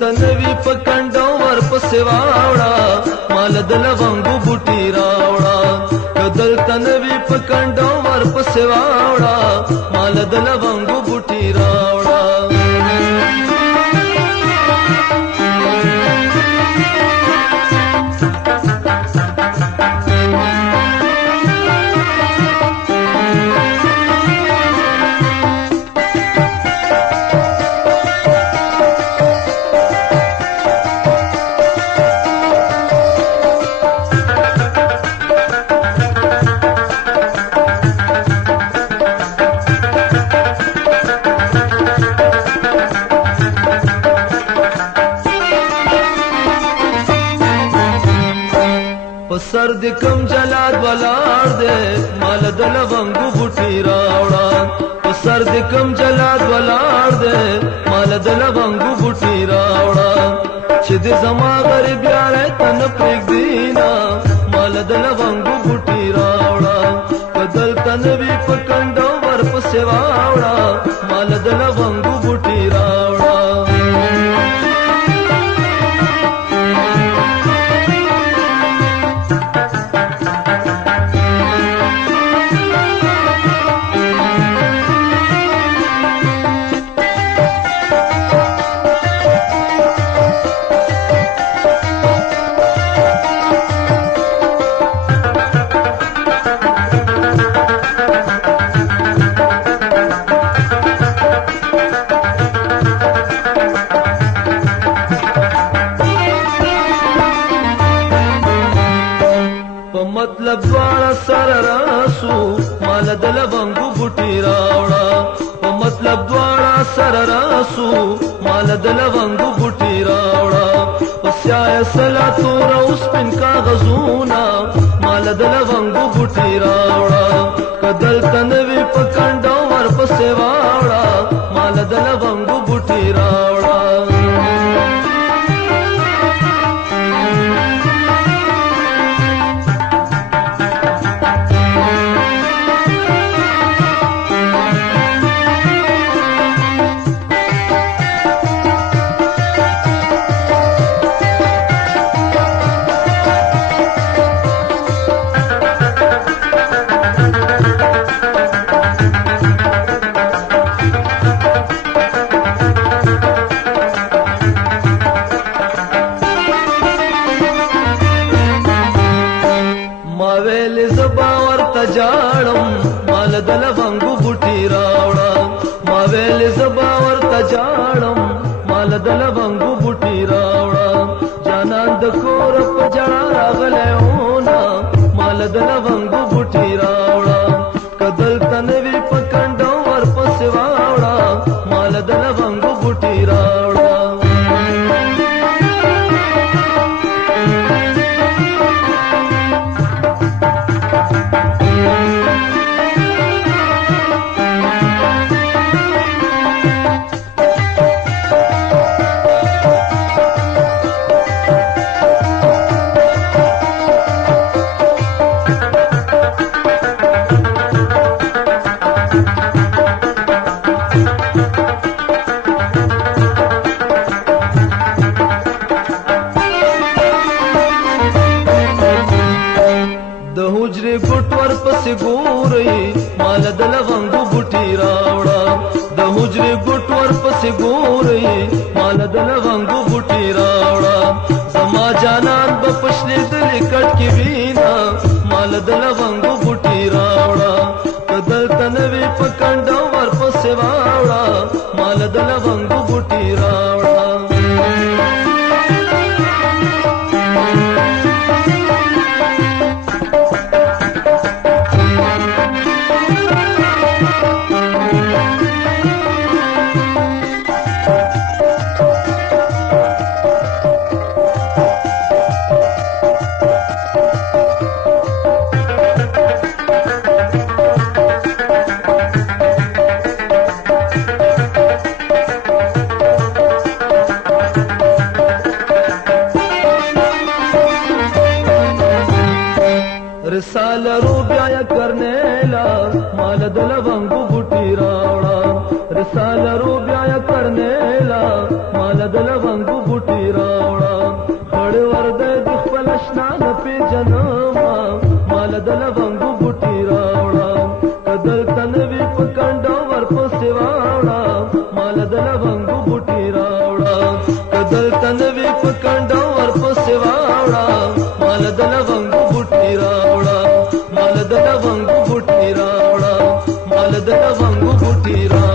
دلتنوی پکنډو ور پسې واوړه مال د لونګو بوټي راوړه دلتنوی پکنډو ور پسې واوړه مال د لونګو بوټي راوړه سر د کم جلاد ولاړ دے مال د لونګو بوټي راوړه سر د کم جلاد ولاړ دے مال د لونګو بوټي راوړه چې د زما غریب یاره تن پرېږدینا مال د لونګو بوټي راوړه بدل تنوي پکنډو ور پسې واوړه مال د لونګو بوټي راوړه مطلب دوارا سر راسو مال د لونګو بوټي راوړه په مطلب دوارا سر راسو مال د لونګو بوټي راوړه پسیا سلا تور اوس پن کاغذونه مال د لونګو بوټي راوړه کدل تنوي پکنډو ور پسې واوړه مال د لونګو بوټي راوړه جاړم مال د لونګو بوټي راوړه ما ویل زبا ورته جاړم مال د لونګو بوټي راوړه جانان د کور په جړا راغلی اونا مال د لونګو بوټي راوړه کدل تنوي پکنډو ور پسې واوړه مال د لونګو بوټي راوړه ګوري مال د لونګو بوټي راوړه د حجرې ګټ ور پسې ګوري مال د لونګو بوټي راوړه زما جانان به پښلې دلې کټ کې وینا مال د لونګو بوټي راوړه کدل تنوي پکنډو ور پسې واوړه مال د لونګو بوټي راوړه رساله رو بیا کرنے لا مال د لونګو بوټي راوړه رساله رو بیا کرنے لا مال د لونګو نه پیژنما مال د لونګو بوټي راوړه کدل تنوي په کنډو ورپسې واوړه مال د لونګو بوټي راوړه کدل تنوي په کنډو ورپسې واوړه مال د لونګو بوټي راوړه مال د لونګو بوټي راوړه مال د لونګو بوټي راوړه